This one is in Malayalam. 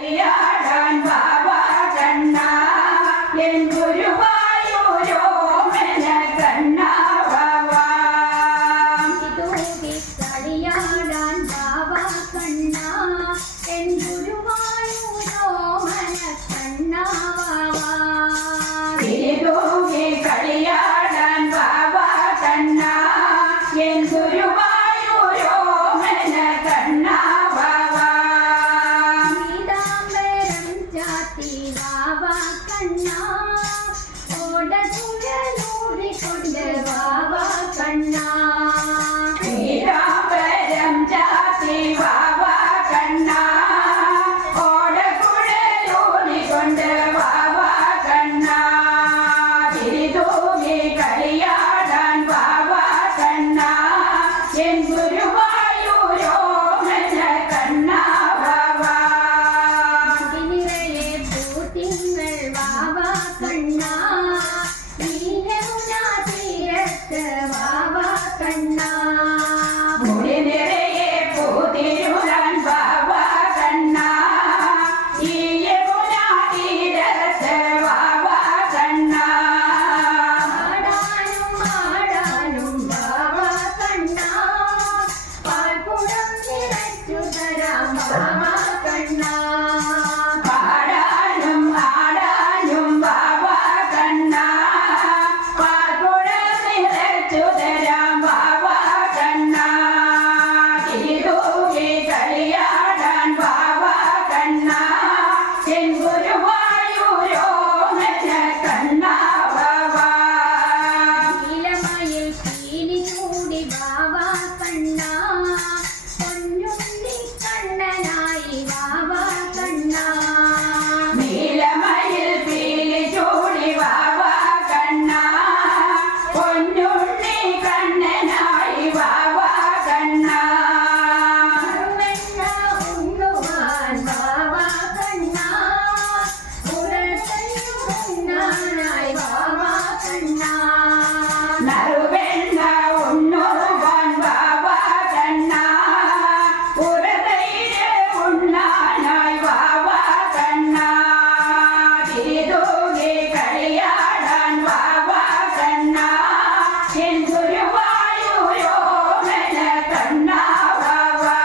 യാടാൻ ബാബാ കണ്ണ എൻ ഗുരുവായൂരോ മെന കണ്ണ ബാബാ തൂകി കളിയാടാൻ ബാബാ കണ്ണ എൻ ഗുരുവായൂരോ മെന കണ്ണ ബാബാ തൂകി കളിയാടാൻ ബാബാ കണ്ണ എൻ ഗുരുവായൂരോ മെന കണ്ണ ബാബാ ബാബാ കണ്ണ ഓടകുഴലൂരിക്കൊണ്ട് ബാബാ കണ്ണ പീതാംബരം ചാത്തി ബാബാ കണ്ണ ഓടക്കുഴലൂരിക്കൊണ്ട് ബാബാ കണ്ണ തിരിതൂകി കളിയാടാൻ ബാബാ കണ്ണ എൻ ഗുരുവായൂരോ മെന കണ്ണ ബാബാ നിറയെ പൂത്തിങ്കൾ ബാബാ കണ്ണ ഈ യമുനാ തീരത്ത് ബാബാ കണ്ണ മുടി നിറയെ പൂത്തിരുളാൻ ബാബാ കണ്ണ ഈ യമുനാ തീരത്ത് ബാബാ കണ്ണ ആടാനും ബാബാ കണ്ണ പാൽക്കുടം നിറച്ചു തരാം ബാബാ കണ്ണ പാടാനും ആടാനും ബാബാ കണ്ണ പാൽക്കുടം നിറച്ചു തരാം ബാബാ കണ്ണ തിരിതൂകി കളിയാടാൻ ബാബാ കണ്ണ എൻ